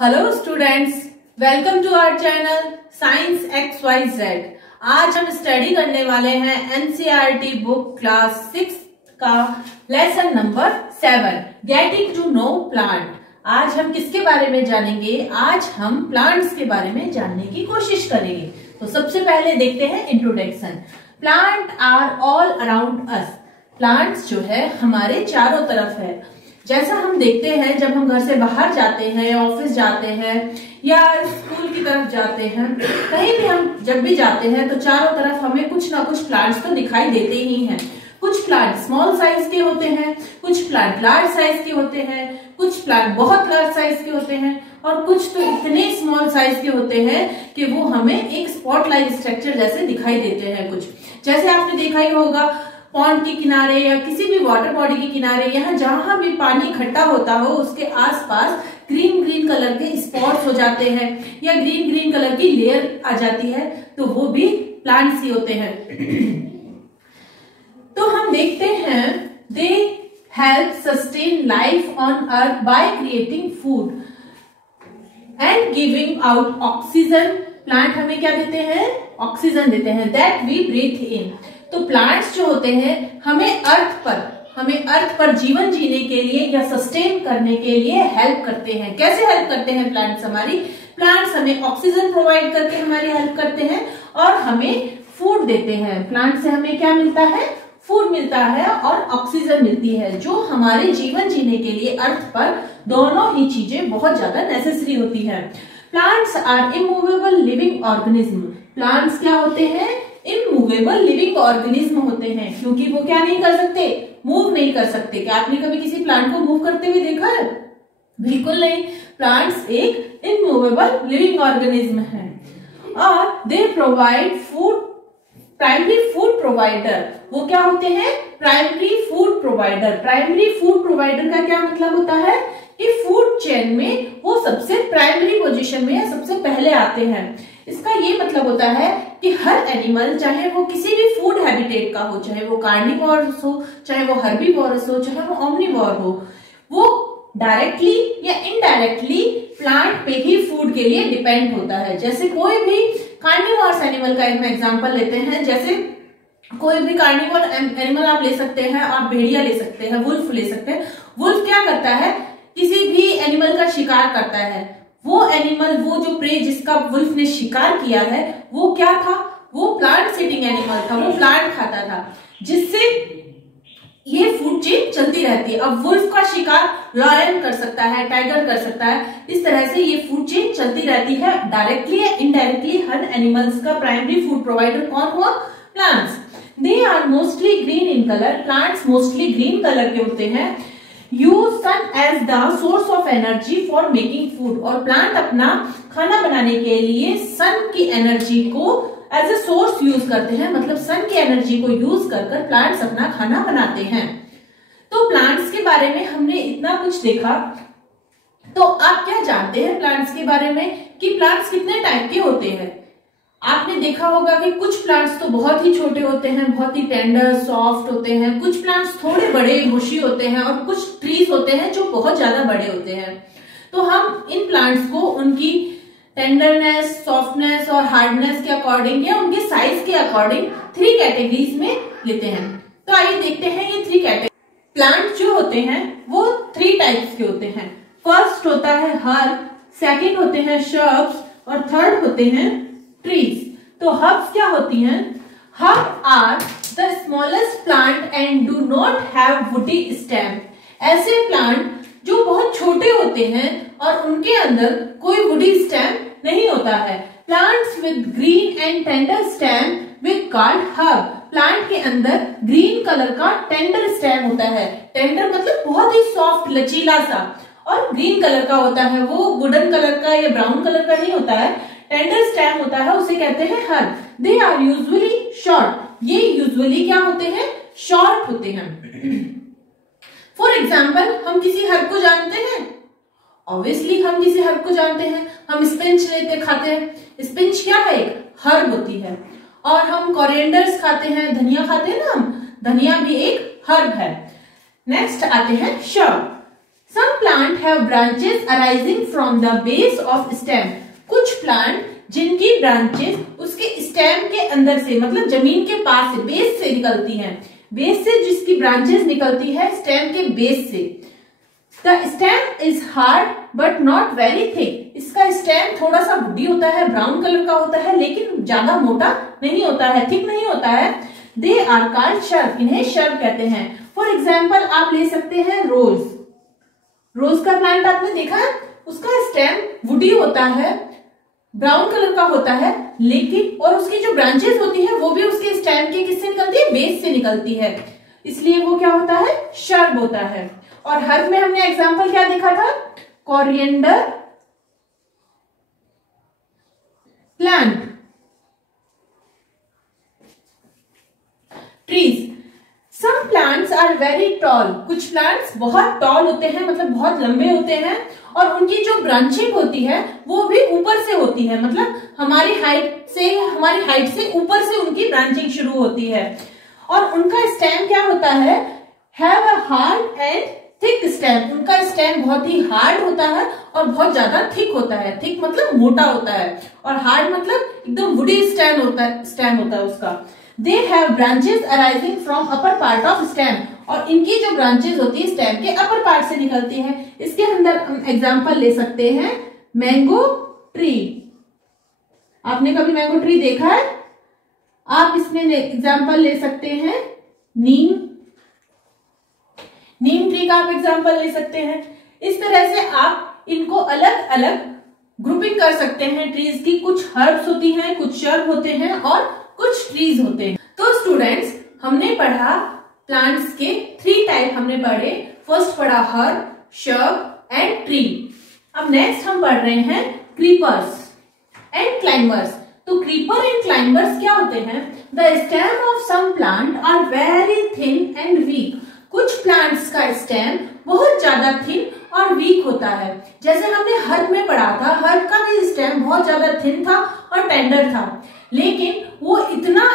Hello students, welcome to our channel science XYZ। आज हम study करने वाले हैं NCERT बुक क्लास 6 का lesson number 7 getting to know plant. आज हम किसके बारे में जानेंगे? आज हम प्लांट्स के बारे में जानने की कोशिश करेंगे। तो सबसे पहले देखते हैं introduction. Plant are all around us. Plants जो है हमारे चारों तरफ है। जैसा हम देखते हैं जब हम घर से बाहर जाते हैं, ऑफिस जाते हैं या स्कूल की तरफ जाते हैं, कहीं भी हम जब भी जाते हैं तो चारों तरफ हमें कुछ ना कुछ प्लांट्स तो दिखाई देते ही हैं। कुछ प्लांट स्मॉल साइज के होते हैं, कुछ प्लांट लार्ज साइज के होते हैं, कुछ प्लांट बहुत लार्ज साइज के होते हैं और कुछ तो इतने स्मॉल साइज के होते हैं कि वो हमें एक स्पॉटलाइट स्ट्रक्चर जैसे दिखाई देते हैं। कुछ जैसे आपने देखा ही होगा पॉन्ड के किनारे या किसी भी वाटर बॉडी के किनारे, यहाँ जहां भी पानी इकट्ठा होता हो उसके आसपास ग्रीन ग्रीन कलर के स्पॉट्स हो जाते हैं या ग्रीन ग्रीन कलर की लेयर आ जाती है, तो वो भी प्लांट्स ही होते हैं। तो हम देखते हैं they help sustain life on earth by creating food and giving out oxygen. Plant हमें क्या देते हैं? ऑक्सीजन देते हैं दैट वी ब्रीथ इन। तो प्लांट्स जो होते हैं हमें अर्थ पर जीवन जीने के लिए या सस्टेन करने के लिए हेल्प करते हैं। कैसे हेल्प करते हैं प्लांट्स? प्लांट्स हमें ऑक्सीजन प्रोवाइड करके हमारी हेल्प करते हैं और हमें फूड देते हैं। प्लांट से हमें क्या मिलता है? फूड मिलता है और ऑक्सीजन मिलती है, जो हमारे जीवन जीने के लिए अर्थ पर दोनों ही चीजें बहुत ज्यादा नेसेसरी होती है। Plants are immovable living organism. Plants क्या होते हैं? इमूवेबल लिविंग ऑर्गेनिज्म होते हैं, क्योंकि वो क्या नहीं कर सकते? मूव नहीं कर सकते। क्या आपने कभी किसी प्लांट को मूव करते हुए देखा है? बिल्कुल नहीं। प्लांट्स एक इमूवेबल लिविंग ऑर्गेनिज्म है और they provide food, primary food provider. वो क्या होते हैं? Primary food provider. Primary food provider का क्या मतलब होता है कि फूड चेन में वो सबसे प्राइमरी पोजीशन में या सबसे पहले आते हैं। इसका ये मतलब होता है कि हर एनिमल, चाहे वो किसी भी फूड हैबिटेट का हो, चाहे वो कार्निवोरस हो, चाहे वो हर्बीवोरस हो, चाहे वो ओमनिवोर हो, वो डायरेक्टली या इनडायरेक्टली प्लांट पे ही फूड के लिए डिपेंड होता है। जैसे कोई भी कार्निवोरस एनिमल का हम एग्जांपल लेते हैं, जैसे कोई भी कार्निवोर एनिमल आप ले सकते हैं, आप भेड़िया ले सकते हैं, वुल्फ ले सकते हैं। वुल्फ क्या करता है? किसी भी एनिमल का शिकार करता है। वो एनिमल, वो जो प्रे जिसका वुल्फ ने शिकार किया है, वो क्या था? वो प्लांट सिटिंग एनिमल था, वो प्लांट खाता था, जिससे ये फूड चेन चलती रहती है। अब वुल्फ का शिकार लायन कर सकता है, टाइगर कर सकता है, इस तरह से ये फूड चेन चलती रहती है। डायरेक्टली या इनडायरेक्टली हर एनिमल्स का प्राइमरी फूड प्रोवाइडर कौन हुआ? Plants. They are mostly green in colour. Plants mostly green colour के होते हैं। Use sun as the source of energy for making food. और प्लांट अपना खाना बनाने के लिए सन की एनर्जी को एज ए सोर्स यूज करते हैं, मतलब सन की एनर्जी को यूज कर प्लांट्स अपना खाना बनाते हैं। तो प्लांट्स के बारे में हमने इतना कुछ देखा, तो आप क्या जानते हैं प्लांट्स के बारे में कि प्लांट्स कितने टाइप के होते हैं? आपने देखा होगा कि कुछ प्लांट्स तो बहुत ही छोटे होते हैं, बहुत ही टेंडर सॉफ्ट होते हैं। कुछ प्लांट्स थोड़े बड़े बुशी होते हैं और कुछ ट्रीज होते हैं जो बहुत ज्यादा बड़े होते हैं। तो हम इन प्लांट्स को उनकी टेंडरनेस, सॉफ्टनेस और हार्डनेस के अकॉर्डिंग या उनके साइज के अकॉर्डिंग 3 कैटेगरीज में लेते हैं। तो आइए देखते हैं ये 3 कैटेगरी। प्लांट जो होते हैं वो 3 टाइप्स के होते हैं। फर्स्ट होता है हर्ब, सेकेंड होते हैं श्रब्स और थर्ड होते हैं ट्रीज। तो हर्ब्स क्या होती हैं? Herb are the smallest plant and do not have woody stem. ऐसे प्लांट जो बहुत छोटे होते हैं और उनके अंदर कोई वुडी स्टेम नहीं होता है। Plants with green and tender stem with called herb. Plant के अंदर ग्रीन कलर का टेंडर स्टेम होता है। टेंडर मतलब बहुत ही सॉफ्ट, लचीला सा, और ग्रीन कलर का होता है। वो वुडन कलर का या ब्राउन कलर का नहीं होता है, टेंडर स्टेम होता है, उसे कहते हैं herb. They are usually short. ये यूजुअली क्या होते हैं? शॉर्ट होते हैं। फॉर एग्जाम्पल, हम किसी हर्ब को जानते हैं? ऑब्वियसली हम किसी हर्ब को जानते हैं। हम स्पिंच लेते खाते हैं। स्पिंच क्या है? एक हर्ब होती है। और हम कोरिएंडर्स खाते हैं, धनिया खाते हैं ना हम, धनिया भी एक हर्ब है। नेक्स्ट आते हैं shrub. Some plant have branches arising from the base of stem. कुछ प्लांट जिनकी ब्रांचेस उसके स्टेम के अंदर से, मतलब जमीन के पास से, बेस से निकलती हैं। बेस से जिसकी ब्रांचेस निकलती है स्टेम के बेस से। The stem is hard but not very thick. इसका स्टेम थोड़ा सा वुडी होता है, ब्राउन कलर का होता है, लेकिन ज्यादा मोटा नहीं होता है, थिक नहीं होता है। They are called shrub. इन्हें शर्प कहते हैं। फॉर एग्जाम्पल आप ले सकते हैं रोज। रोज का प्लांट आपने देखा है, उसका स्टेम वुडी होता है, ब्राउन कलर का होता है, लेकिन और उसकी जो ब्रांचेस होती है वो भी उसके स्टेम के किससे निकलती है, बेस से निकलती है, इसलिए वो क्या होता है, शर्ब होता है। और हर्ब में हमने एग्जांपल क्या देखा था, coriander plant. Trees, some plants are very tall. कुछ प्लांट्स बहुत टॉल होते हैं, मतलब बहुत लंबे होते हैं, और उनकी जो ब्रांचिंग होती है वो भी ऊपर से होती है, मतलब हमारी हाइट से ऊपर से उनकी ब्रांचिंग शुरू होती है। और उनका स्टेम क्या होता है, have a hard and thick stem. उनका स्टेम बहुत ही हार्ड होता है और बहुत ज्यादा थिक होता है। थिक मतलब मोटा होता है, और हार्ड मतलब एकदम वुडी स्टेम होता है उसका। They have branches arising from upper part of stem. और इनकी जो ब्रांचेस होती है स्टेम के अपर पार्ट से निकलती है। इसके अंदर हम एग्जांपल ले सकते हैं मैंगो ट्री। आपने कभी मैंगो ट्री देखा है? आप इसमें एग्जांपल ले सकते हैं नीम ट्री का आप एग्जांपल ले सकते हैं। इस तरह से आप इनको अलग अलग ग्रुपिंग कर सकते हैं ट्रीज की। कुछ हर्ब्स होती हैं, कुछ शर्ब होते हैं और कुछ ट्रीज होते हैं। तो स्टूडेंट्स, हमने पढ़ा प्लांट्स के 3 टाइप हमने पढ़े। फर्स्ट पढ़ा हर्ब, शर्ब एंड ट्री। अब नेक्स्ट हम पढ़ रहे हैं क्रीपर्स एंड क्लाइंबर्स। तो क्रीपर एंड क्लाइंबर्स क्या होते हैं? The stem of some plant are very thin and weak. कुछ प्लांट्स का स्टेम बहुत ज्यादा थिन और वीक होता है। जैसे हमने हर्ब में पढ़ा था, हर्ब का भी स्टेम बहुत ज्यादा थिन था और टेंडर था, लेकिन वो इतना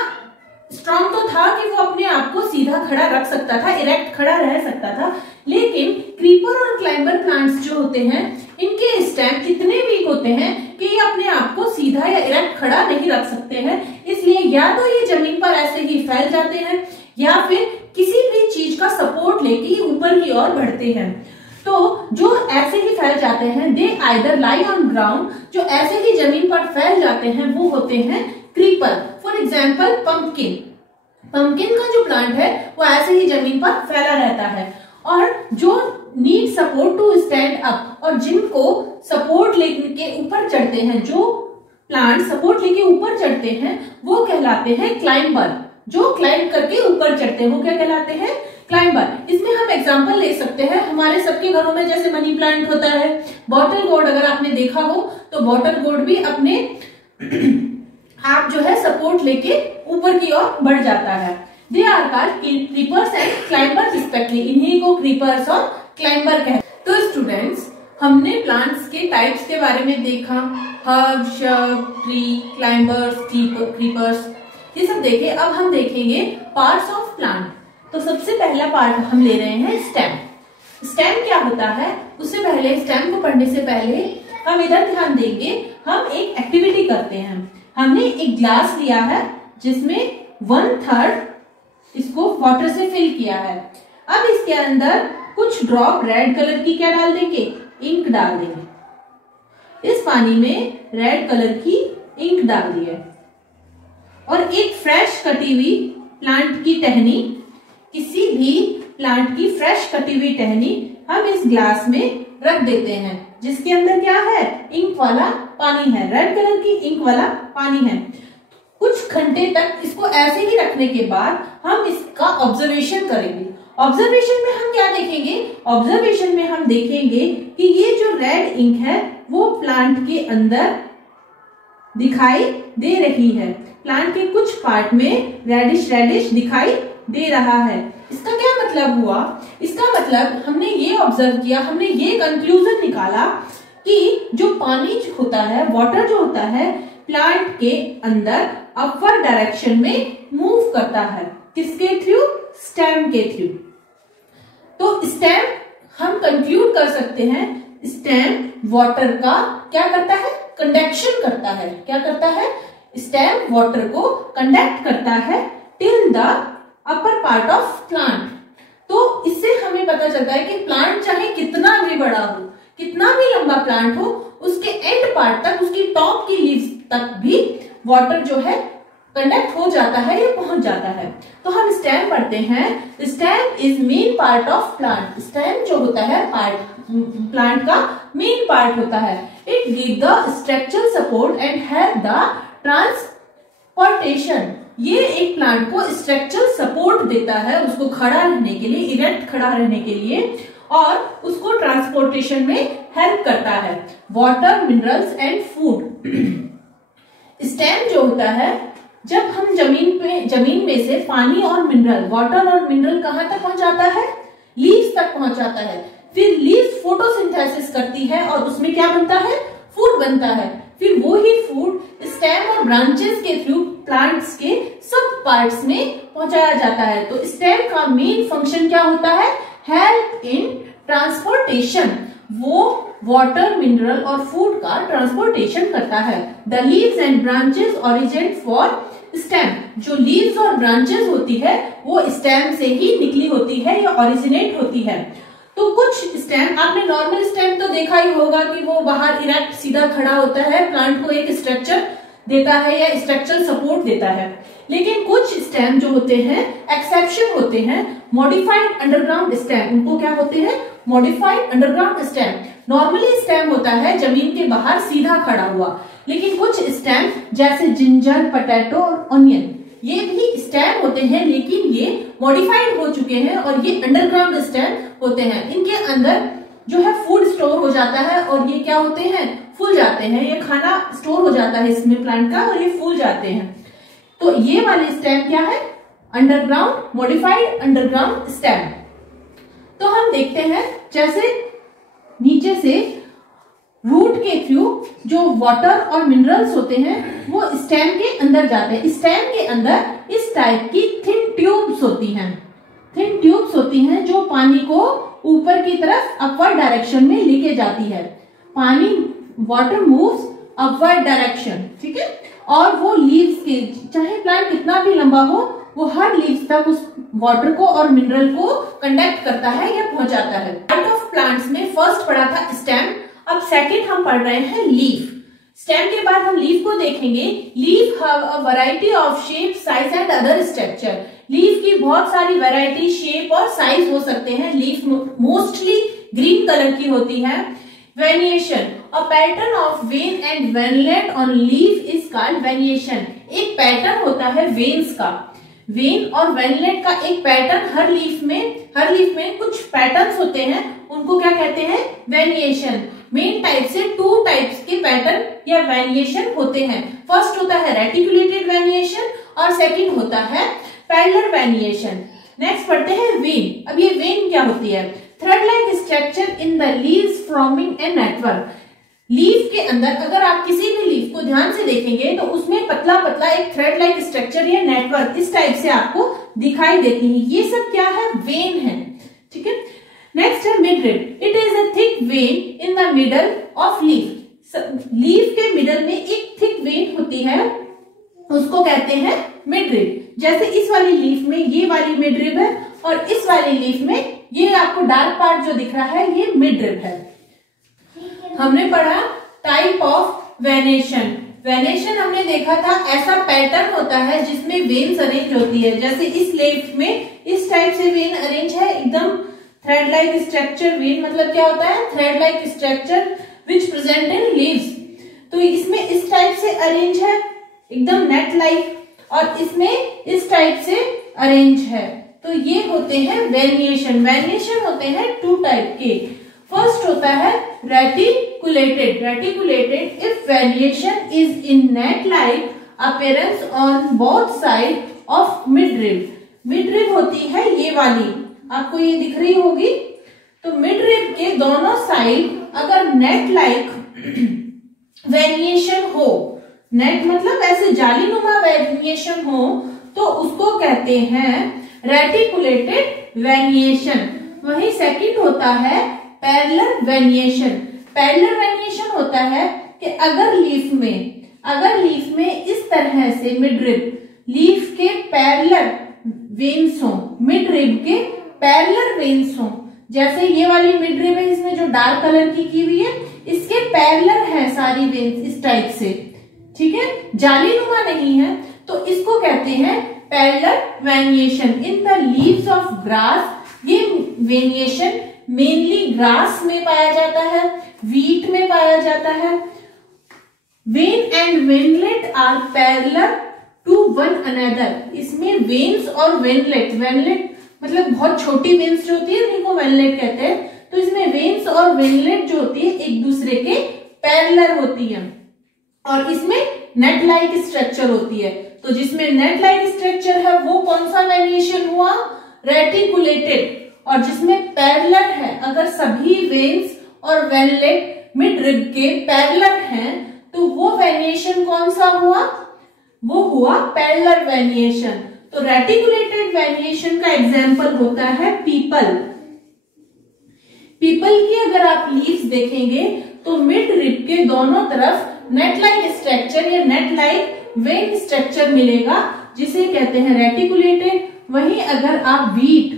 स्ट्रॉन्ग तो था कि वो अपने आप को सीधा खड़ा रख सकता था, इरेक्ट खड़ा रह सकता था। लेकिन क्रीपर और क्लाइंबर प्लांट्स जो होते हैं, इनके स्टेम इतने वीक होते हैं कि ये अपने आप को सीधा या इरेक्ट खड़ा नहीं रख सकते हैं। इसलिए या तो ये जमीन पर ऐसे ही फैल जाते हैं या फिर किसी भी चीज का सपोर्ट लेके ऊपर की ओर बढ़ते हैं। तो जो ऐसे ही फैल जाते हैं, दे आइदर लाई ऑन ग्राउंड, जो ऐसे ही जमीन पर फैल जाते हैं वो होते हैं क्रीपर। फॉर एग्जाम्पल पंपकिन का जो प्लांट है वो ऐसे ही जमीन पर फैला रहता है। और जो need support to stand up, और जिनको सपोर्ट लेके ऊपर चढ़ते हैं, जो प्लांट सपोर्ट लेके ऊपर चढ़ते हैं वो कहलाते हैं क्लाइंबर। जो क्लाइंब करके ऊपर चढ़ते हैं वो क्या कहलाते हैं? क्लाइंबर। इसमें हम एग्जांपल ले सकते हैं हमारे सबके घरों में, जैसे मनी प्लांट होता है, बॉटल गोर्ड अगर आपने देखा हो तो बॉटल गोर्ड भी अपने आप जो है सपोर्ट लेके ऊपर की ओर बढ़ जाता है। They are called creepers and climbers respectively. इन्हीं को क्रीपर्स और क्लाइंबर कहते हैं। तो स्टूडेंट्स, हमने प्लांट्स के टाइप्स के बारे में देखा, herb, shrub, tree, climbers, creepers, ये सब देखे। अब हम देखेंगे पार्ट्स ऑफ प्लांट। तो सबसे पहला पार्ट हम ले रहे हैं स्टेम। स्टेम क्या होता है? उससे पहले, स्टेम को पढ़ने से पहले हम इधर ध्यान देंगे। हम एक एक्टिविटी करते हैं। हमने एक ग्लास लिया है जिसमें 1/3 इसको वाटर से फिल किया है। अब इसके अंदर कुछ ड्रॉप रेड कलर की क्या डाल देंगे? इंक डाल देंगे। इस पानी में रेड कलर की इंक डाल दी है और एक फ्रेश कटी हुई प्लांट की टहनी, किसी भी प्लांट की फ्रेश कटी हुई टहनी हम इस ग्लास में रख देते हैं, जिसके अंदर क्या है? इंक वाला पानी है, रेड कलर की इंक वाला पानी है। कुछ घंटे तक इसको ऐसे ही रखने के बाद हम इसका ऑब्जर्वेशन करेंगे। ऑब्जर्वेशन में हम क्या देखेंगे? ऑब्जर्वेशन में हम देखेंगे कि ये जो रेड इंक है वो प्लांट के अंदर दिखाई दे रही है। प्लांट के कुछ पार्ट में रेडिश दिखाई दे रहा है। इसका क्या मतलब हुआ? इसका मतलब हमने ये ऑब्जर्व किया, हमने ये कंक्लूजन निकाला कि जो पानी होता है, वाटर जो होता है, प्लांट के अंदर अपवर्ड डायरेक्शन में मूव करता है। किसके थ्रू? स्टेम के थ्रू। तो स्टेम हम कंक्लूड कर सकते हैं स्टेम वाटर का क्या करता है, कंडक्शन करता है। क्या करता है, स्टेम वाटर को कंडक्ट करता है till the upper part of plant. तो इससे हमें पता चलता है कि प्लांट चाहे कितना भी बड़ा हो, कितना भी लंबा प्लांट हो, उसके एंड पार्ट तक, उसकी टॉप की लीव्स तक भी वाटर जो है कंडक्ट हो जाता है या पहुंच जाता है। तो हम स्टेम पढ़ते हैं, stem is main part of plant. Stem जो होता है प्लांट का मेन पार्ट होता है। It give the structural support and help the transportation. ये एक प्लांट को स्ट्रक्चरल सपोर्ट देता है, उसको खड़ा रहने के लिए, इरेक्ट खड़ा रहने के लिए, और उसको ट्रांसपोर्टेशन में हेल्प करता है। Water, minerals and food. Stem जो होता है, जब हम जमीन में से पानी और मिनरल, वाटर और मिनरल कहां तक पहुंचाता है, लीव्स तक पहुंचाता है। फिर लीव्स फोटोसिंथेसिस करती है और उसमें क्या बनता है, फूड बनता है। फिर वो ही फूड स्टेम और ब्रांचेस के थ्रू प्लांट्स के सब पार्ट्स में पहुंचाया जाता है। तो स्टेम का मेन फंक्शन क्या होता है, हेल्प इन ट्रांसपोर्टेशन। वो वाटर, मिनरल और फूड का ट्रांसपोर्टेशन करता है। The leaves and branches originate for stem. जो लीव्स और ब्रांचेस होती है वो स्टेम से ही निकली होती है या ओरिजिनेट होती है। तो कुछ स्टेम, आपने नॉर्मल स्टेम तो देखा ही होगा कि वो बाहर इरेक्ट सीधा खड़ा होता है, प्लांट को एक स्ट्रक्चर देता है या स्ट्रक्चरल सपोर्ट देता है। लेकिन कुछ स्टेम जो होते हैं एक्सेप्शन होते हैं, मॉडिफाइड अंडरग्राउंड स्टेम। उनको क्या होते हैं, modified underground stem. Normally stem होता है जमीन के बाहर सीधा खड़ा हुआ, लेकिन कुछ स्टेम जैसे जिंजर, पोटैटो और ऑनियन, ये भी स्टेम होते हैं, लेकिन ये मॉडिफाइड हो चुके हैं और ये अंडरग्राउंड स्टेम होते हैं। इनके अंदर जो है फूड स्टोर हो जाता है और ये क्या होते हैं, फूल जाते हैं। ये खाना स्टोर हो जाता है इसमें प्लांट का और ये फूल जाते हैं। तो ये वाले स्टेम क्या है, अंडरग्राउंड, मॉडिफाइड अंडरग्राउंड स्टेम। तो हम देखते हैं जैसे नीचे से रूट के थ्रू जो वाटर और मिनरल्स होते हैं वो स्टेम के अंदर जाते हैं। स्टेम के अंदर इस टाइप की थिन ट्यूब्स होती हैं, थिन ट्यूब्स होती हैं जो पानी को ऊपर की तरफ अपवर्ड डायरेक्शन में लेके जाती है। पानी, वाटर मूव्स अपवर्ड डायरेक्शन, ठीक है। और वो लीव्स के, चाहे प्लांट कितना भी लंबा हो, वो हर लीव्स तक उस वाटर को और मिनरल को कंडक्ट करता है या पहुंचाता है। पार्ट ऑफ प्लांट्स में फर्स्ट पढ़ा था स्टेम, अब सेकंड हम पढ़ रहे हैं लीफ। स्टेम के बाद हम लीफ को देखेंगे। Leaf have a variety of shape, size and other structure. Leaf की बहुत सारी वैरायटी, शेप और साइज हो सकते हैं। लीफ मोस्टली ग्रीन कलर की होती है। Venation, a pattern of vein and veinlet on leaf is called venation. एक पैटर्न होता है वेन्स का, वेन और वेनलेट का एक पैटर्न हर लीफ में कुछ पैटर्न्स होते हैं, उनको क्या कहते हैं, वेनिएशन। मेन टाइप से 2 टाइप्स के पैटर्न या वेनिएशन होते हैं। फर्स्ट होता है रेटिकुलेटेड वेनिएशन और सेकंड होता है पैरेलल वेनिएशन। नेक्स्ट पढ़ते हैं वेन। अब ये वेन क्या होती है, thread like structure in the leaves forming a network. Leaf के अंदर अगर आप किसी भी लीफ को ध्यान से देखेंगे तो उसमें पतला पतला एक थ्रेड लाइक स्ट्रक्चर या नेटवर्क इस टाइप से आपको दिखाई देती है। ये सब क्या है, वेन है, ठीक है। नेक्स्ट है midrib. It is a thick when in the middle of leaf. Leaf के मिडल में एक थिक वेन होती है, उसको कहते हैं मिडरिब। जैसे इस वाली लीफ में ये वाली मिडरिब है और इस वाली लीफ में ये आपको डार्क पार्ट जो दिख रहा है ये मिडरिब है। हमने पढ़ा टाइप ऑफ वेनेशन। वेनेशन हमने देखा था ऐसा पैटर्न होता है जिसमें वेन्स अरेंज होती है। जैसे इस लीफ में इस टाइप से वेन अरेंज है, एकदम थ्रेड लाइक स्ट्रक्चर। वेन मतलब क्या होता है, thread like structure which present in leaves. तो इसमें इस टाइप से अरेंज है, एकदम नेट लाइक, और इसमें इस टाइप से अरेंज है। तो ये होते हैं वेनिएशन। वेनिएशन होते हैं 2 टाइप के। फर्स्ट होता है reticulated. Reticulated if venation is in net like appearance on both side of midrib. Midrib होती है ये वाली, आपको ये दिख रही होगी। तो मिडरिब के दोनों साइड अगर नेट लाइक वेनिएशन हो, नेट मतलब ऐसे जालीनुमा वेनिएशन हो, तो उसको कहते हैं रेटिकुलेटेड वेनिएशन। वहीं सेकंड होता है पैरेलल वेनिएशन। पैरेलल वेनिएशन होता है कि अगर लीफ में इस तरह से मिडरिब लीफ के पैरेलल वेन्स हो, मिडरिब के पैरेलल वेन्स हो, जैसे ये वाली मिडरिब है इसमें जो डार्क कलर की हुई है, इसके पैरेलल है सारी वेन्स इस टाइप से, ठीक है, जालीनुमा नहीं है, तो इसको कहते हैं parallel venation in the leaves of grass. ये वेनिएशन मेनली ग्रास में पाया जाता है, वीट में पाया जाता है। Vein and veinlet are parallel to one another. इसमें वेन्स और वेनलेट मतलब बहुत छोटी वेन्स जो होती है उनको वेनलेट कहते हैं, तो इसमें वेन्स और वेनलेट जो होती है एक दूसरे के पैरेलल होती है और इसमें नेट लाइक स्ट्रक्चर होती है। तो जिसमें नेट लाइक स्ट्रक्चर है वो कौन सा वेनिएशन हुआ, रेटिकुलेटेड। और जिसमें पैरेलल है, अगर सभी वेन्स और वेनलेट मिडरिब के पैरेलल हैं तो वो वेनिएशन कौन सा हुआ, वो हुआ पैरेलल वेनिएशन। तो रेटिकुलेटेड वेनिएशन का एग्जाम्पल होता है पीपल। पीपल की अगर आप लीव्स देखेंगे तो मिड रिब के दोनों तरफ नेट लाइक स्ट्रक्चर या नेट लाइक वेन स्ट्रक्चर मिलेगा, जिसे कहते हैं रेटिकुलेटेड। वहीं अगर आप वीट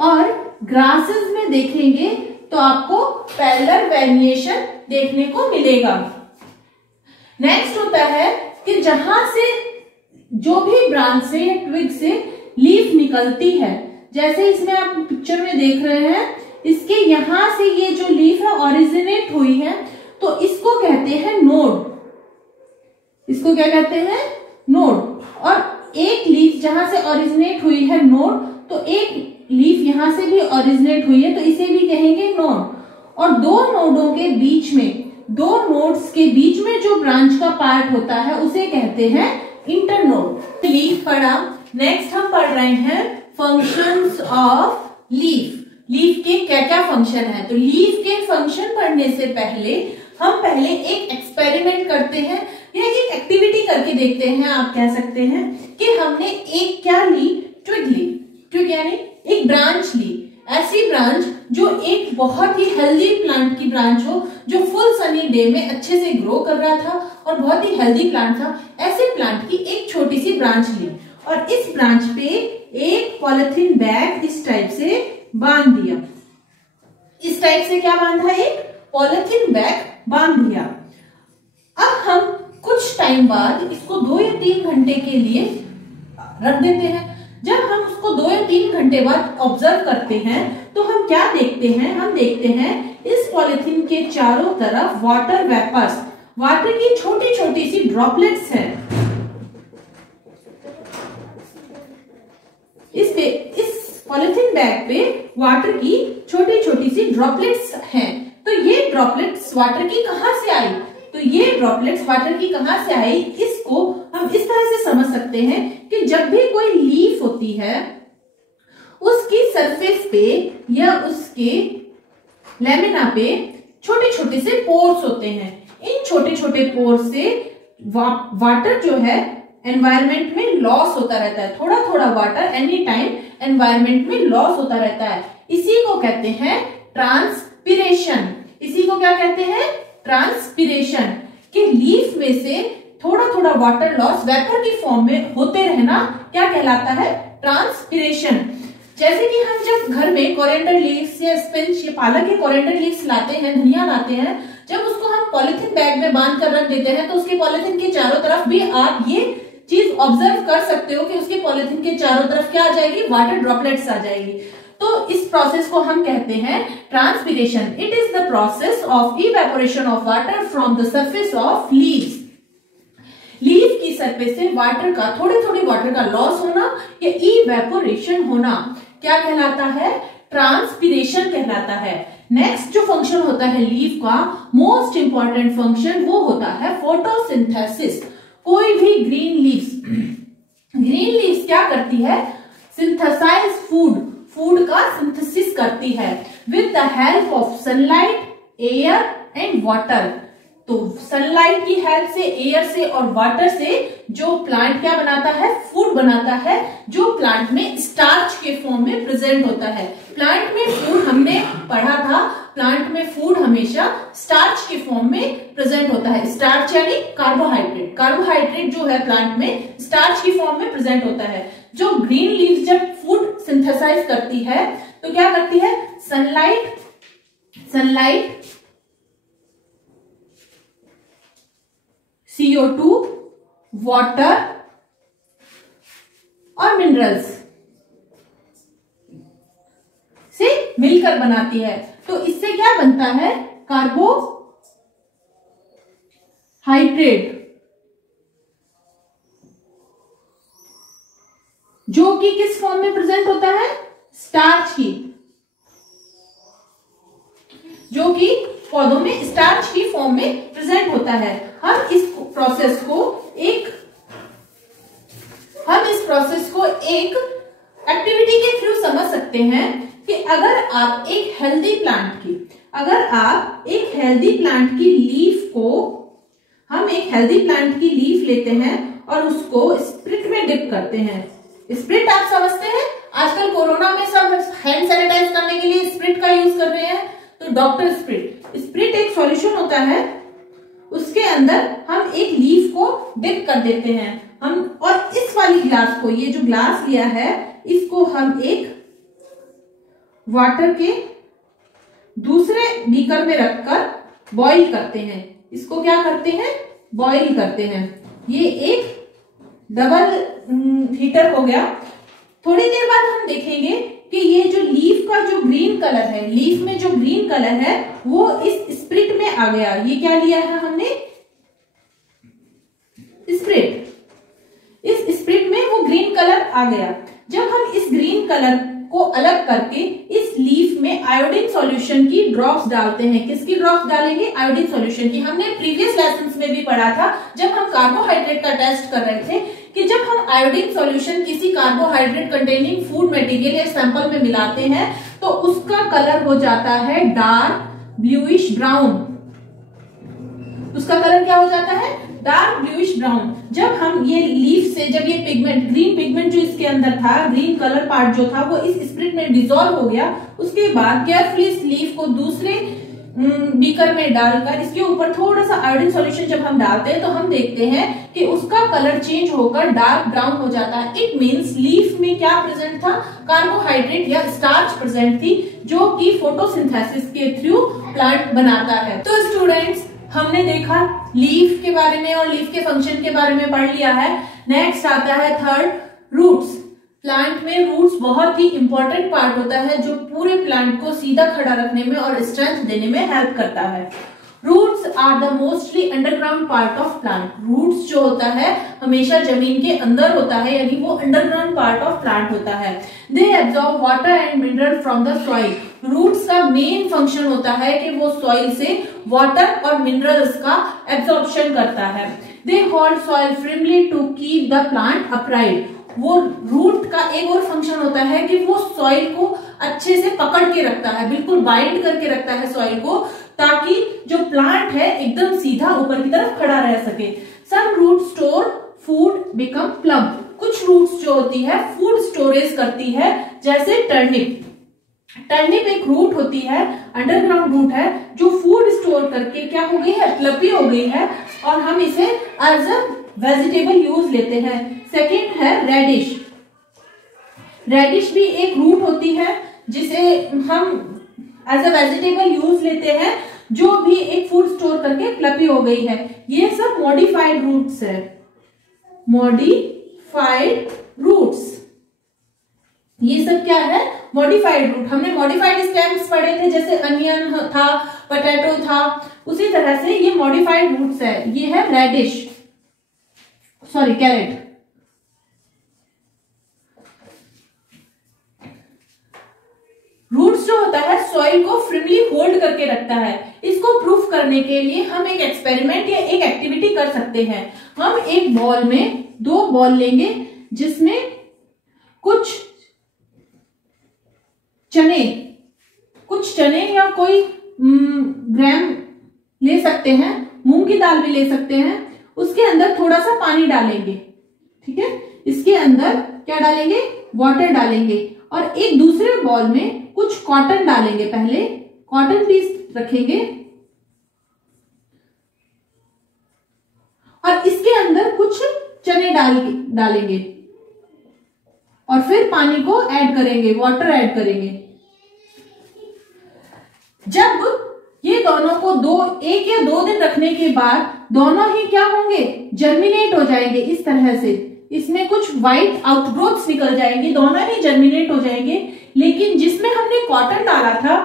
और ग्रासेस में देखेंगे तो आपको पैरेलल वेनिएशन देखने को मिलेगा। नेक्स्ट होता है कि जहां से जो भी ब्रांच से या ट्विग से लीफ निकलती है, जैसे इसमें आप पिक्चर में देख रहे हैं, इसके यहां से ये जो लीफ है ओरिजिनेट हुई है, तो इसको कहते हैं नोड। इसको क्या कहते हैं, नोड। और एक लीफ जहां से ओरिजिनेट हुई है नोड, तो एक लीफ यहां से भी ओरिजिनेट हुई है तो इसे भी कहेंगे नोड। और दो नोडों के बीच में, दो नोड्स के बीच में जो ब्रांच का पार्ट होता है उसे कहते हैं इंटरनोड। लीफ पढ़ा, नेक्स्ट हम पढ़ रहे हैं फंक्शंस ऑफ लीफ। लीफ के क्या क्या फंक्शन है। तो लीफ के फंक्शन पढ़ने से पहले हम पहले एक एक्सपेरिमेंट करते हैं या एक एक्टिविटी करके देखते हैं। आप कह सकते हैं कि हमने एक क्या ली, ट्विग ली। ट्विग यानी एक ब्रांच ली, ऐसी ब्रांच जो एक बहुत ही हेल्दी प्लांट की ब्रांच हो, जो फुल सनी डे में अच्छे से ग्रो कर रहा था और बहुत ही हेल्दी प्लांट था। ऐसे प्लांट की एक छोटी सी ब्रांच ली और इस ब्रांच पे एक पॉलिथीन बैग इस टाइप से बांध दिया। इस टाइप से क्या बांधा, एक पॉलिथीन बैग बांध दिया। अब हम कुछ टाइम बाद इसको 2 या 3 घंटे के लिए रख देते हैं। जब हम उसको 2 या 3 घंटे बाद ऑब्जर्व करते हैं तो हम क्या देखते हैं, हम देखते हैं इस पॉलिथीन के चारों तरफ वाटर वेपर्स, वाटर की छोटी छोटी सी ड्रॉपलेट्स हैं। इस पॉलिथीन बैग पे वाटर की छोटी छोटी सी ड्रॉपलेट्स हैं। तो ये ड्रॉपलेट्स वाटर की कहां से आई, तो ये ड्रॉपलेट्स वाटर की कहां से आई, इसको हम इस तरह से समझ सकते हैं कि जब भी कोई लीफ होती है उसकी सरफेस पे या उसके लेमिना पे छोटे छोटे से पोर्स होते हैं। इन छोटे छोटे पोर्स से वाटर जो है एनवायरमेंट में लॉस होता रहता है। थोड़ा थोड़ा वाटर एनी टाइम एनवायरमेंट में लॉस होता रहता है। इसी को कहते हैं ट्रांसपिरेशन। इसी को क्या कहते हैं, ट्रांसपिरेशन। कि लीफ में से थोड़ा थोड़ा वाटर लॉस वेपर की फॉर्म में होते रहना क्या कहलाता है, ट्रांसपिरेशन। जैसे कि हम जब घर में कोरिएंडर लीव्स या स्पिनच या पालक के कोरिएंडर लीव्स लाते हैं, धनिया लाते हैं, जब उसको हम पॉलिथीन बैग में बांध कर रख देते हैं तो उसके पॉलिथीन के चारों तरफ भी आप ये चीज ऑब्जर्व कर सकते हो कि उसके पॉलिथीन के चारों तरफ क्या आ जाएगी, वाटर ड्रॉपलेट्स आ जाएगी। तो इस प्रोसेस को हम कहते हैं transpiration. It is the process of evaporation of water from the surface of leaves. Leaf की सरफेस से वाटर का, थोड़ी थोड़ी वाटर का लॉस होना या इवेपोरेशन होना क्या कहलाता है, ट्रांसपिरेशन कहलाता है। नेक्स्ट जो फंक्शन होता है लीफ का, मोस्ट इंपॉर्टेंट फंक्शन, वो होता है फोटोसिंथेसिस। कोई भी ग्रीन लीव्स क्या करती है, सिंथेसाइज फूड का सिंथेसिस करती है with the help of sunlight, air and water. तो सनलाइट की हेल्प से, एयर से और वाटर से जो प्लांट क्या बनाता है, फूड बनाता है, जो प्लांट में स्टार्च के फॉर्म में प्रेजेंट होता है। प्लांट में फूड हमने पढ़ा था, प्लांट में फूड हमेशा स्टार्च के फॉर्म में प्रेजेंट होता है। स्टार्च यानी कार्बोहाइड्रेट। कार्बोहाइड्रेट जो है प्लांट में स्टार्च की फॉर्म में प्रेजेंट होता है। जो ग्रीन लीव्स जब फूड सिंथेसाइज करती है तो क्या करती है, सनलाइट CO2, वाटर और मिनरल्स से मिलकर बनाती है। तो इससे क्या बनता है, कार्बोहाइड्रेट, जो कि किस फॉर्म में प्रेजेंट होता है, स्टार्च की, जो कि पौधों में स्टार्च की फॉर्म में प्रेजेंट होता है। हम इस प्रोसेस को एक एक्टिविटी के थ्रू समझ सकते हैं कि अगर आप एक हेल्दी प्लांट की लीफ को, हम एक हेल्दी प्लांट की लीफ लेते हैं और उसको स्प्रिट में डिप करते हैं। स्प्रिट आप समझते हैं, आजकल कोरोना में सब हैंड सैनिटाइज करने के लिए स्प्रिट का यूज कर रहे हैं, तो डॉक्टर स्प्रिट एक सॉल्यूशन होता है, उसके अंदर हम एक लीफ को डिप कर देते हैं हम, और इस वाली ग्लास को, ये जो ग्लास लिया है, इसको हम एक वाटर के दूसरे बीकर में रखकर बॉईल करते हैं। इसको क्या करते हैं, बॉईल करते हैं। ये एक डबल हीटर हो गया। थोड़ी देर बाद हम देखेंगे कि ये जो लीफ का जो ग्रीन कलर है, लीफ में जो ग्रीन कलर है वो इस स्प्रिट में आ गया। ये क्या लिया है हमने, स्प्रिट। इस स्प्रिट में वो ग्रीन कलर आ गया। जब हम इस ग्रीन कलर को अलग करके इस लीफ में आयोडीन सॉल्यूशन की ड्रॉप्स डालते हैं। किसकी ड्रॉप्स डालेंगे, आयोडीन सॉल्यूशन की। हमने प्रीवियस लेसन्स में भी पढ़ा था जब हम कार्बोहाइड्रेट का टेस्ट कर रहे थे कि जब हम आयोडीन सॉल्यूशन किसी कार्बोहाइड्रेट कंटेनिंग फूड मटेरियल या सैंपल में मिलाते हैं तो उसका कलर हो जाता है डार्क ब्लूइश ब्राउन। उसका कलर क्या हो जाता है, डार्क ब्लूइश ब्राउन। जब हम ये लीफ से, जब ये पिगमेंट, ग्रीन पिगमेंट जो इसके अंदर था, ग्रीन कलर पार्ट जो था वो इस स्प्रिट में डिसॉल्व हो गया, उसके बाद केयरफुली इस लीफ को दूसरे बीकर में डालकर इसके ऊपर थोड़ा सा आयोडीन सॉल्यूशन जब हम डालते हैं तो हम देखते हैं कि उसका कलर चेंज होकर डार्क ब्राउन हो जाता है। इट मींस लीफ में क्या प्रेजेंट था, कार्बोहाइड्रेट या स्टार्च प्रेजेंट थी, जो कि फोटोसिंथेसिस के थ्रू प्लांट बनाता है। तो स्टूडेंट्स, हमने देखा लीफ के बारे में और लीफ के फंक्शन के बारे में पढ़ लिया है। नेक्स्ट आता है थर्ड, रूट्स। प्लांट में रूट्स बहुत ही इंपॉर्टेंट पार्ट होता है जो पूरे प्लांट को सीधा खड़ा रखने में और स्ट्रेंथ देने में हेल्प करता है। Roots are the mostly underground part of plant. Roots जो होता है हमेशा जमीन के अंदर होता है, यानी वो अंडरग्राउंड पार्ट ऑफ प्लांट होता है। They absorb water and mineral from the soil. Roots का मेन फंक्शन होता है कि वो सॉइल से वाटर और मिनरल्स का एब्जॉर्प्शन करता है। They hold soil firmly to keep the plant upright. वो रूट का एक और फंक्शन होता है कि वो सॉइल को अच्छे से पकड़ के रखता है, बिल्कुल बाइंड करके रखता है सॉइल को, ताकि जो प्लांट है एकदम सीधा ऊपर की तरफ खड़ा रह सके। Some root store food become plump. कुछ रूट्स जो होती है फूड स्टोरेज करती है, जैसे टर्निप। टर्निप एक रूट होती है, अंडरग्राउंड रूट है, जो फूड स्टोर करके क्या हो गई है, प्लपी हो गई है, और हम इसे एज अ वेजिटेबल यूज लेते हैं। सेकेंड है रेडिश। रेडिश भी एक रूट होती है जिसे हम एज अ वेजिटेबल यूज लेते हैं, जो भी एक फूड स्टोर करके प्लपी हो गई है। ये सब मॉडिफाइड रूट्स है, मॉडिफाइड रूट्स। ये सब क्या है, मॉडिफाइड रूट। हमने मॉडिफाइड स्टेम्स पढ़े थे, जैसे अनियन था, पोटैटो था, उसी तरह से ये मॉडिफाइड रूट्स है। ये है रेडिश, सॉरी कैरेट। रूट्स जो होता है सॉइल को फर्मली होल्ड करके रखता है। इसको प्रूफ करने के लिए हम एक एक्सपेरिमेंट या एक एक्टिविटी कर सकते हैं। हम एक बॉल में 2 बॉल लेंगे, जिसमें कुछ चने या कोई ग्राम ले सकते हैं, मूंग की दाल भी ले सकते हैं। उसके अंदर थोड़ा सा पानी डालेंगे, ठीक है। इसके अंदर क्या डालेंगे, वाटर डालेंगे और एक दूसरे बॉल में कुछ कॉटन डालेंगे। पहले कॉटन पीस रखेंगे और इसके अंदर कुछ चने डालेंगे और फिर पानी को ऐड करेंगे, वाटर ऐड करेंगे। जब ये दोनों को 1 या 2 दिन रखने के बाद दोनों ही क्या होंगे, जर्मिनेट हो जाएंगे इस तरह से। इसमें कुछ व्हाइट आउटग्रोथ्स निकल जाएंगी, दोनों ही जर्मिनेट हो जाएंगे। लेकिन जिसमें हमने कॉटन डाला था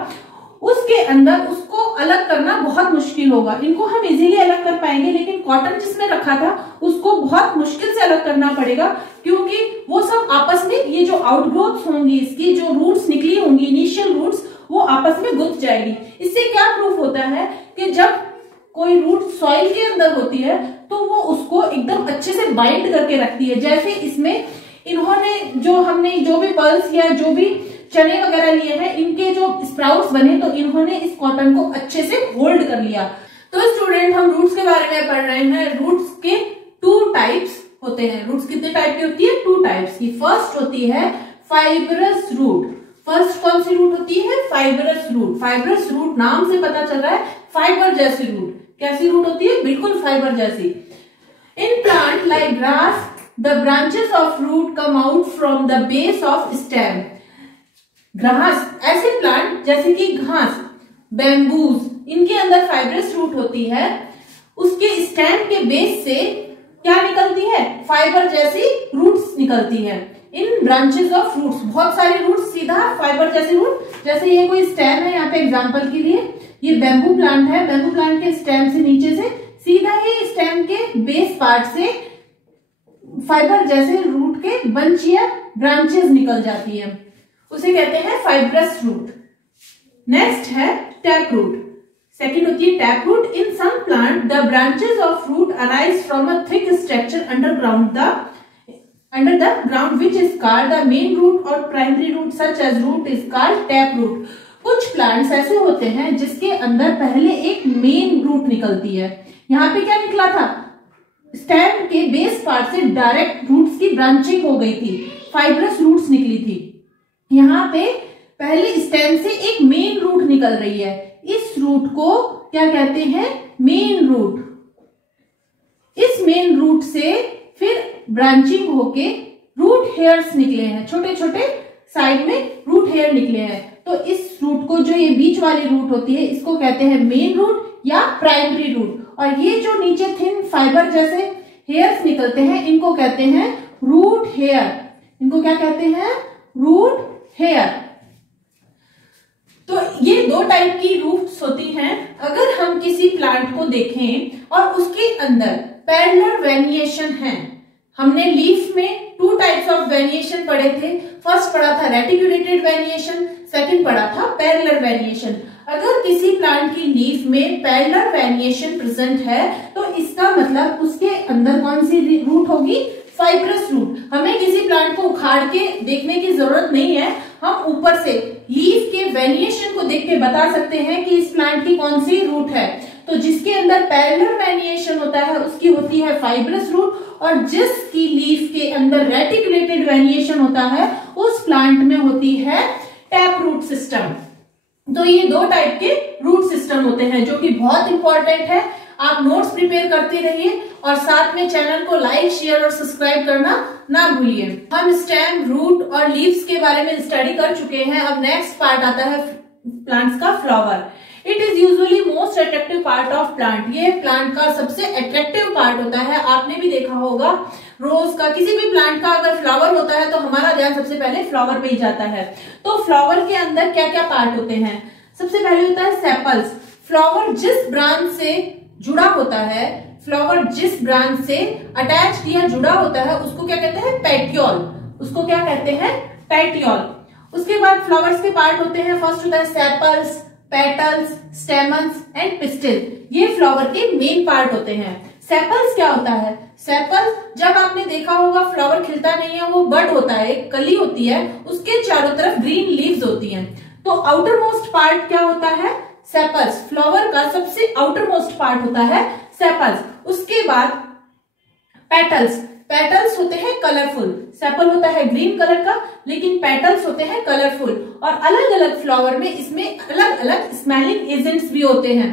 उसके अंदर उसको अलग करना बहुत मुश्किल होगा। इनको हम इजीली अलग कर पाएंगे, लेकिन कॉटन जिसमें रखा था उसको बहुत मुश्किल से अलग करना पड़ेगा, क्योंकि वो सब आपस में, ये जो आउटग्रोथ्स होंगी, इसकी जो रूट्स निकली होंगी, इनिशियल रूट्स, वो आपस में गुथ जाएगी। इससे क्या प्रूफ होता है कि जब कोई रूट सॉइल के अंदर होती है तो वो उसको एकदम अच्छे से बाइंड करके रखती है। जैसे इसमें इन्होंने हमने जो भी पल्स या जो भी चने वगैरह लिए हैं, इनके जो स्प्राउट्स बने तो इन्होंने इस कॉटन को अच्छे से होल्ड कर लिया। तो स्टूडेंट, हम रूट्स के बारे में पढ़ रहे हैं। रूट्स के 2 टाइप्स होते हैं। रूट्स कितने टाइप की होती है, 2 टाइप्स की। फर्स्ट होती है फाइबरस रूट। फर्स्ट कौन सी रूट होती है, फाइबरस रूट। फाइबरस रूट नाम से पता चल रहा है फाइबर जैसी रूट। कैसी रूट होती है, बिल्कुल फाइबर जैसी। In plant like grass the branches of root come out from the base of stem. घास, ऐसे प्लांट जैसे कि घास, बैम्बूज, इनके अंदर फाइबरस रूट होती है। उसके स्टेम के बेस से क्या निकलती है, फाइबर जैसी रूट्स निकलती है। इन ब्रांचेस ऑफ रूट्स, बहुत सारी रूट्स, सीधा फाइबर जैसी रूट। जैसे ये कोई स्टेम है, यहाँ पे एग्जांपल के लिए ये बैम्बू प्लांट है। बैम्बू प्लांट के स्टेम से नीचे से सीधा ही स्टेम के बेस पार्ट से फाइबर जैसे रूट के बंच या ब्रांचेस निकल जाती है, उसे कहते हैं फाइब्रस रूट। नेक्स्ट है टैप रूट। सेकंड होती है tap root. In some plant the branches of root arise from a thick structure under the ground which is called the main root or primary root, such as root is called tap root. कुछ plants ऐसे होते हैं जिसके अंदर पहले एक main root निकलती है। यहाँ पे क्या निकला था, स्टेम के बेस पार्ट से डायरेक्ट रूट्स की ब्रांचिंग हो गई थी, फाइब्रस रूट्स निकली थी। यहाँ पे पहले स्टेम से एक मेन रूट निकल रही है। इस रूट को क्या कहते हैं, मेन रूट। इस मेन रूट से फिर ब्रांचिंग होके रूट हेयर्स निकले हैं, छोटे छोटे साइड में रूट हेयर निकले हैं। तो इस रूट को, जो ये बीच वाली रूट होती है, इसको कहते हैं मेन रूट या प्राइमरी रूट। और ये जो नीचे थिन फाइबर जैसे हेयर्स निकलते हैं, इनको कहते हैं रूट हेयर। इनको क्या कहते हैं, रूट हेयर। तो ये 2 टाइप की रूट्स होती हैं। अगर हम किसी प्लांट को देखें और उसके अंदर पैरेलल वेरिएशन है, हमने लीफ में 2 टाइप्स ऑफ वेरिएशन पढ़े थे। फर्स्ट पढ़ा था रेटिकुलेटेड वेरिएशन, सेकंड पढ़ा था पैरेलल वेरिएशन। अगर किसी प्लांट की लीफ में पैरेलल वेरिएशन प्रेजेंट है तो इसका मतलब उसके अंदर कौन सी रूट होगी, फाइब्रस रूट। हमें किसी प्लांट को उखाड़ के देखने की जरूरत नहीं है, हम ऊपर से लीफ के वेरिएशन को देख के बता सकते हैं कि इस प्लांट की कौन सी रूट है। तो जिसके अंदर पैरेलल वेरिएशन होता है उसकी होती है फाइब्रस रूट, और जिसकी लीफ के अंदर रेटिकुलेटेड वेरिएशन होता है उस प्लांट में होती है टैप रूट सिस्टम। तो ये 2 टाइप के रूट सिस्टम होते हैं जो कि बहुत इंपॉर्टेंट है। आप नोट्स प्रिपेयर करते रहिए और साथ में चैनल को लाइक, शेयर और सब्सक्राइब करना ना भूलिए। हम स्टेम, रूट और लीव्स के बारे में स्टडी कर चुके हैं। अब नेक्स्ट पार्ट आता है प्लांट्स का flower. It is usually most attractive part of plant. ये प्लांट का सबसे अट्रैक्टिव पार्ट होता है। आपने भी देखा होगा रोज का, किसी भी प्लांट का अगर फ्लावर होता है तो हमारा ध्यान सबसे पहले फ्लावर पे ही जाता है। तो फ्लावर के अंदर क्या क्या पार्ट होते हैं, सबसे पहले होता है सेपल्स। फ्लावर जिस ब्रांच से जुड़ा होता है, फ्लावर जिस ब्रांच से अटैच या जुड़ा होता है उसको क्या कहते हैं, पेटियोल। उसको क्या कहते हैं, पेटियोल। उसके बाद फ्लावर्स के पार्ट होते हैं, फर्स्ट होता है sepals, petals, stamens and pistil. ये फ्लावर के मेन पार्ट होते हैं। सेपल्स क्या होता है, सेपल जब आपने देखा होगा फ्लावर खिलता नहीं है, वो बड होता है, एक कली होती है, उसके चारों तरफ ग्रीन लीव्स होती हैं। तो आउटर मोस्ट पार्ट क्या होता है, सेपल्स। फ्लावर का सबसे आउटर मोस्ट पार्ट होता है सेपल्स। उसके बाद पेटल्स। पेटल्स होते हैं कलरफुल। सेपल होता है ग्रीन कलर का, लेकिन पेटल्स होते हैं कलरफुल और अलग अलग फ्लावर में इसमें अलग अलग स्मेलिंग एजेंट्स भी होते हैं।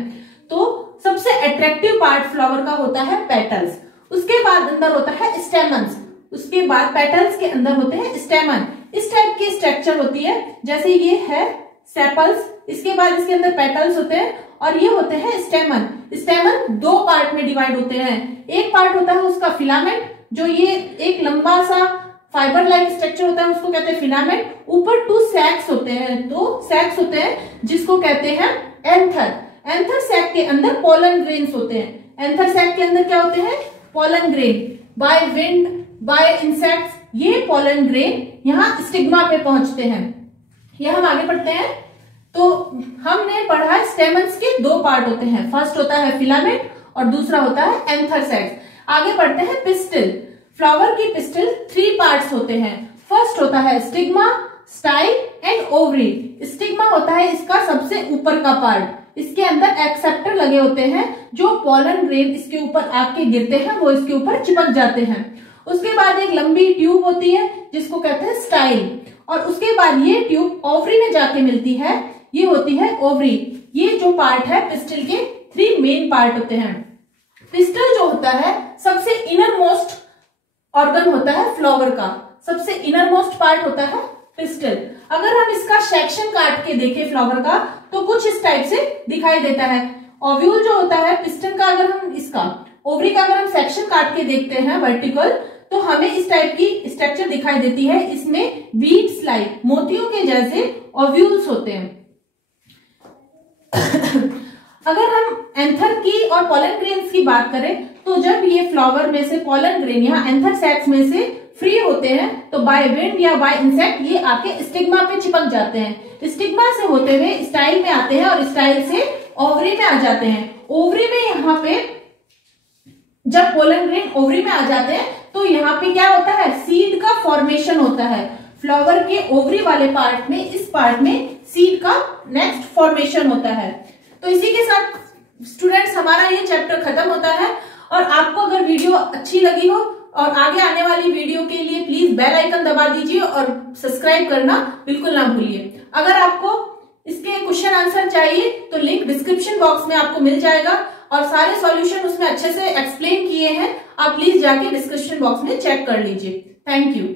तो सबसे अट्रैक्टिव पार्ट फ्लावर का होता है पेटल्स। उसके बाद अंदर होता है स्टेमन्स। उसके बाद पेटल्स के अंदर होते हैं स्टेमन। इस टाइप की स्ट्रक्चर होती है, जैसे ये है सेपल्स, इसके बाद इसके अंदर पेटल्स होते हैं और ये होते हैं स्टेमन। स्टेमन दो पार्ट में डिवाइड होते हैं। एक पार्ट होता है उसका फिलामेंट, जो ये एक लंबा सा फाइबर लाइक स्ट्रक्चर होता है, उसको कहते हैं फिलामेंट। ऊपर टू सैक्स होते हैं, दो सैक्स होते हैं जिसको कहते हैं एंथर। एंथर सैक के अंदर पोलन ग्रेन्स होते हैं। एंथर सैक के अंदर क्या होते हैं? Pollen grain. By wind, bye insects ये पोलन ग्रेन यहाँ स्टिग्मा पे पहुंचते हैं। यह हम आगे पढ़ते हैं। तो हमने पढ़ा स्टेमन्स के दो पार्ट होते हैं, फर्स्ट होता है फिलामेंट और दूसरा होता है एंथर सैक्स। आगे पढ़ते हैं पिस्टिल। फ्लावर की पिस्टिल 3 पार्ट्स होते हैं। फर्स्ट होता है stigma, style and ovary. Stigma होता है इसका सबसे ऊपर का पार्ट, इसके अंदर एक्सेप्टर लगे होते हैं, जो पोलन ग्रेन इसके ऊपर आके गिरते हैं वो इसके ऊपर चिपक जाते हैं। उसके बाद एक लंबी ट्यूब होती है जिसको कहते हैं स्टाइल, और उसके बाद ये ट्यूब ओवरी में जाके मिलती है, ये होती है ओवरी। ये जो पार्ट है पिस्टिल के 3 मेन पार्ट होते हैं। पिस्टल जो होता है सबसे इनर मोस्ट ऑर्गन होता है फ्लावर का, सबसे इनर मोस्ट पार्ट होता है पिस्टल। अगर हम इसका सेक्शन काट के देखें फ्लावर का तो कुछ इस टाइप से दिखाई देता है। ओव्यूल जो होता है पिस्टल का, अगर हम इसका ओवरी का अगर हम सेक्शन काट के देखते हैं वर्टिकल, तो हमें इस टाइप की स्ट्रक्चर दिखाई देती है। इसमें बीड्स लाइक मोतियों के जैसे ओव्यूल्स होते हैं। अगर हम एंथर की और पोलन ग्रेन्स की बात करें तो जब ये फ्लावर में से पोलन ग्रेन यहाँ एंथर सैक्स में से फ्री होते हैं तो बाय विंड या बाय इंसेक्ट ये आके स्टिग्मा पे चिपक जाते हैं। स्टिग्मा से होते हुए स्टाइल में आते हैं और स्टाइल से ओवरी में आ जाते हैं। ओवरी में यहाँ पे जब पोलन ग्रेन ओवरी में आ जाते हैं तो यहाँ पे क्या होता है? सीड का फॉर्मेशन होता है। फ्लावर के ओवरी वाले पार्ट में, इस पार्ट में सीड का नेक्स्ट फॉर्मेशन होता है। तो इसी के साथ स्टूडेंट्स हमारा ये चैप्टर खत्म होता है। और आपको अगर वीडियो अच्छी लगी हो और आगे आने वाली वीडियो के लिए प्लीज बेल आइकन दबा दीजिए और सब्सक्राइब करना बिल्कुल ना भूलिए। अगर आपको इसके क्वेश्चन आंसर चाहिए तो लिंक डिस्क्रिप्शन बॉक्स में आपको मिल जाएगा और सारे सॉल्यूशन उसमें अच्छे से एक्सप्लेन किए हैं। आप प्लीज जाके डिस्क्रिप्शन बॉक्स में चेक कर लीजिए। Thank you.